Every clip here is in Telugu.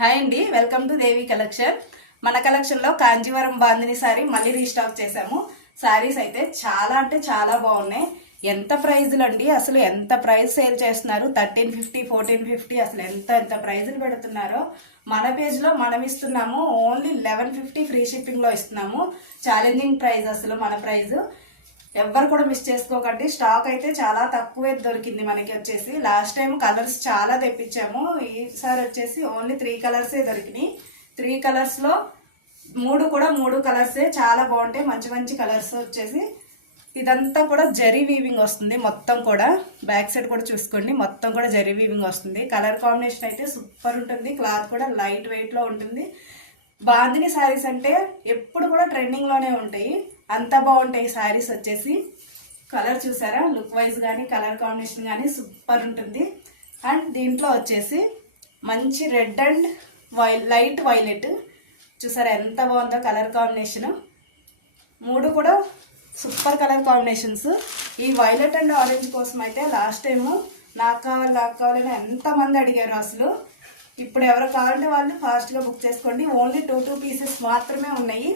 హాయ్ అండి, వెల్కమ్ టు దేవి కలెక్షన్. మన కలెక్షన్లో కాంజీవరం బాందిని సారీ మళ్ళీ రీస్టాక్ చేసాము. సారీస్ అయితే చాలా అంటే చాలా బాగున్నాయి. ఎంత ప్రైజులు అండి, అసలు ఎంత ప్రైస్ సేల్ చేస్తున్నారు. 1350, 1450 అసలు ఎంత ప్రైజులు పెడుతున్నారో. మన పేజ్లో మనం ఇస్తున్నాము ఓన్లీ 1150 ఫ్రీ షిప్పింగ్లో ఇస్తున్నాము. ఛాలెంజింగ్ ప్రైస్ అసలు మన ప్రైజు. ఎవ్వరు కూడా మిస్ చేసుకోకండి. స్టాక్ అయితే చాలా తక్కువే దొరికింది మనకి. వచ్చేసి లాస్ట్ టైం కలర్స్ చాలా తెప్పించాము, ఈసారి వచ్చేసి ఓన్లీ 3 కలర్సే దొరికినాయి. 3 కలర్స్లో 3 కలర్సే చాలా బాగుంటాయి. మంచి కలర్స్ వచ్చేసి ఇదంతా కూడా జరీ వీవింగ్ వస్తుంది. మొత్తం కూడా బ్యాక్ సైడ్ కూడా చూసుకోండి, మొత్తం కూడా జరీ వీవింగ్ వస్తుంది. కలర్ కాంబినేషన్ అయితే సూపర్ ఉంటుంది. క్లాత్ కూడా లైట్ వెయిట్లో ఉంటుంది. బాందిని శారీస్ అంటే ఎప్పుడు కూడా ట్రెండింగ్లోనే ఉంటాయి, అంత బాగుంటాయి శారీస్. వచ్చేసి కలర్ చూసారా, లుక్ వైజ్ కానీ కలర్ కాంబినేషన్ కానీ సూపర్ ఉంటుంది. అండ్ దీంట్లో వచ్చేసి మంచి రెడ్ అండ్ లైట్ వైలెట్ చూసారా ఎంత బాగుందో కలర్ కాంబినేషన్. 3 కూడా సూపర్ కలర్ కాంబినేషన్స్. ఈ వైలెట్ అండ్ ఆరెంజ్ కోసం అయితే లాస్ట్ టైము నాకు కావాలని ఎంతమంది అడిగారు అసలు. ఇప్పుడు ఎవరు కావాలంటే వాళ్ళు ఫాస్ట్గా బుక్ చేసుకోండి. ఓన్లీ 2 పీసెస్ మాత్రమే ఉన్నాయి.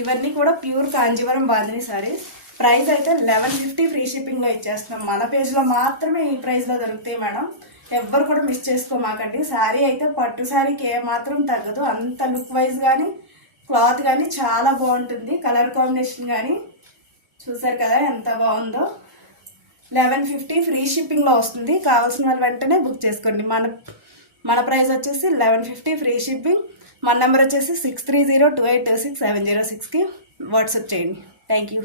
ఇవన్నీ కూడా ప్యూర్ కాంజీవరం బాందిని సారీస్. ప్రైస్ అయితే 1150 ఫ్రీ షిప్పింగ్లో ఇచ్చేస్తున్నాం. మన పేజ్లో మాత్రమే ఈ ప్రైస్లో దొరుకుతాయి మేడం. ఎవ్వరు కూడా మిస్ చేసుకోమాకండి. శారీ అయితే పట్టు శారీకి ఏమాత్రం తగ్గదు. అంత లుక్ వైజ్ కానీ క్లాత్ కానీ చాలా బాగుంటుంది. కలర్ కాంబినేషన్ కానీ చూసారు కదా ఎంత బాగుందో. 1150 ఫ్రీ షిప్పింగ్లో వస్తుంది. కావాల్సిన వాళ్ళు వెంటనే బుక్ చేసుకోండి. మన ప్రైస్ వచ్చేసి 1150 ఫ్రీ షిప్పింగ్. మన నెంబర్ వచ్చేసి 6302826706కి వాట్సాప్ చేయండి. Thank you.